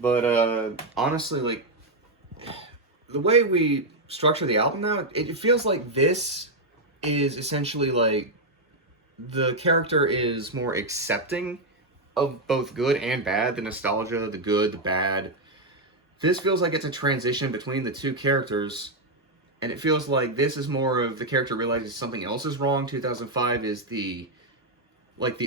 But honestly, like the way we structure the album now, it feels like this is essentially like the character is more accepting of both good and bad, the nostalgia, the good, the bad. This feels like it's a transition between the two characters, and it feels like this is more of the character realizing something else is wrong. 2005 is the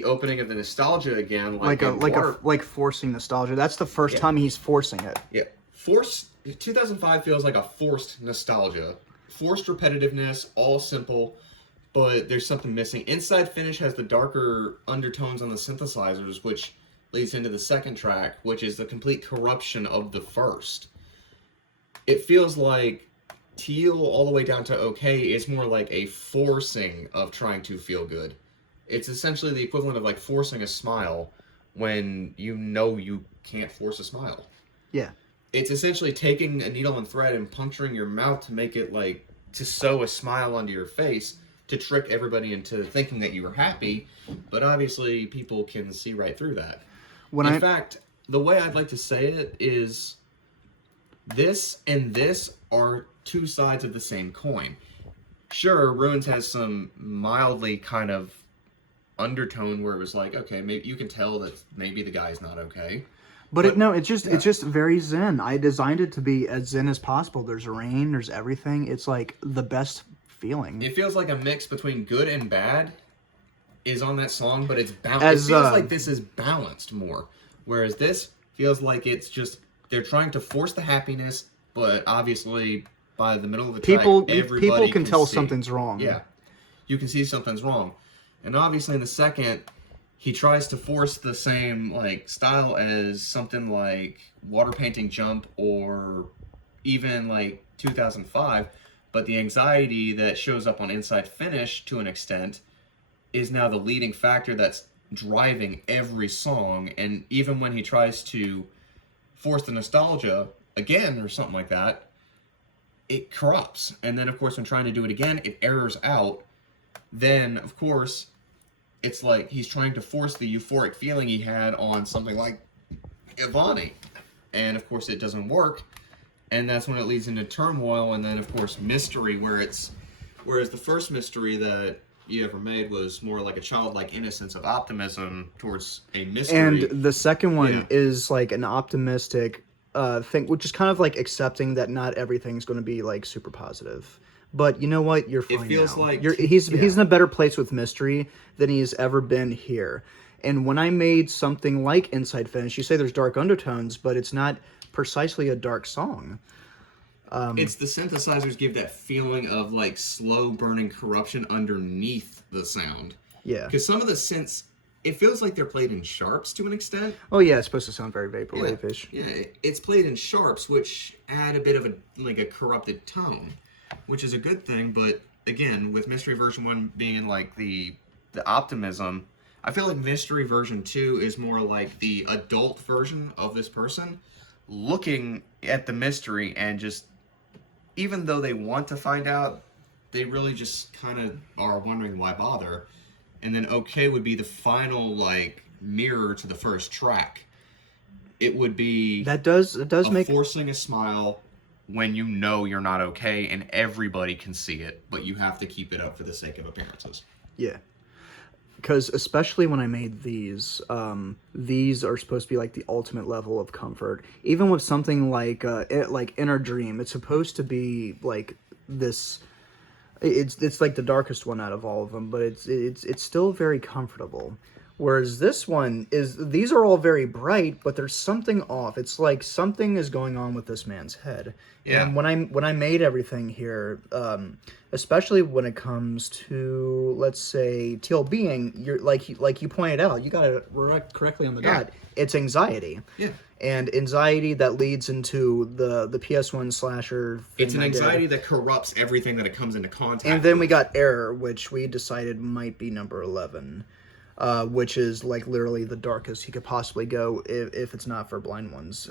opening of the nostalgia again, like in Water. Like forcing nostalgia. That's the first time he's forcing it. Yeah, forced. 2005 feels like a forced nostalgia, forced repetitiveness, all simple, but there's something missing. Inside Finish has the darker undertones on the synthesizers, which leads into the second track, which is the complete corruption of the first. It feels like Teal all the way down to OK is more like a forcing of trying to feel good. It's essentially the equivalent of like forcing a smile when you know you can't force a smile. Yeah. It's essentially taking a needle and thread and puncturing your mouth to make it like to sew a smile onto your face to trick everybody into thinking that you were happy, but obviously people can see right through that. In fact, the way I'd like to say it is this and this are two sides of the same coin. Sure, Ruins has some mildly kind of undertone where it was like, okay, maybe you can tell that maybe the guy's not okay. But it's just very zen. I designed it to be as zen as possible. There's rain, there's everything. It's like the best feeling. It feels like a mix between good and bad is on that song, but it's balanced. It feels like this is balanced more, whereas this feels like it's just they're trying to force the happiness, but obviously by the middle of the track, everybody people can tell see. something's wrong. Yeah, you can see something's wrong, and obviously in the second, he tries to force the same like style as something like Water Painting Jump or even like 2005, but the anxiety that shows up on Inside Finish to an extent is now the leading factor that's driving every song. And even when he tries to force the nostalgia again or something like that, it corrupts. And then of course when trying to do it again, it errors out. Then of course it's like he's trying to force the euphoric feeling he had on something like Ivani. And of course it doesn't work. And that's when it leads into Turmoil, and then of course Mystery, whereas the first Mystery that you ever made was more like a childlike innocence of optimism towards a mystery. And the second one is like an optimistic thing, which is kind of like accepting that not everything's going to be like super positive. But you know what? You're fine. It feels now. like he's in a better place with Mystery than he's ever been here. And when I made something like Inside Finish, you say there's dark undertones, but it's not precisely a dark song. It's the synthesizers give that feeling of like slow burning corruption underneath the sound. Yeah. Because some of the synths, it feels like they're played in sharps to an extent. Oh yeah, it's supposed to sound very vaporwave-ish. Yeah, it's played in sharps, which add a bit of a corrupted tone, which is a good thing. But again, with Mystery version 1 being like the optimism, I feel like Mystery version 2 is more like the adult version of this person looking at the mystery and just, even though they want to find out, they really just kind of are wondering why bother. And then OK would be the final like mirror to the first track. It would be that does make forcing a smile when you know you're not okay and everybody can see it, but you have to keep it up for the sake of appearances. Yeah. Because especially when I made these are supposed to be like the ultimate level of comfort. Even with something like Inner Dream, it's supposed to be like this. It's like the darkest one out of all of them, but it's still very comfortable. Whereas this one these are all very bright, but there's something off. It's like something is going on with this man's head. Yeah. And when I made everything here, especially when it comes to, let's say, Teal being, you're like you pointed out, you got it correctly on the dot. It's anxiety. Yeah. And anxiety that leads into the PS1 slasher thing. It's an anxiety that corrupts everything that it comes into contact with. And then we got Error, which we decided might be number 11. Which is like literally the darkest he could possibly go if it's not for Blind Ones.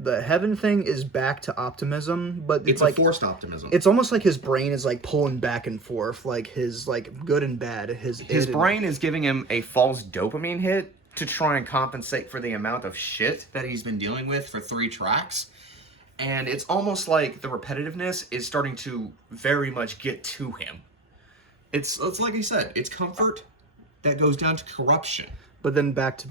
The Heaven thing is back to optimism, but it's like a forced optimism. It's almost like his brain is like pulling back and forth, like his like good and bad. His brain is giving him a false dopamine hit to try and compensate for the amount of shit that he's been dealing with for 3 tracks. And it's almost like the repetitiveness is starting to very much get to him. It's like I said, it's comfort that goes down to corruption. But then back to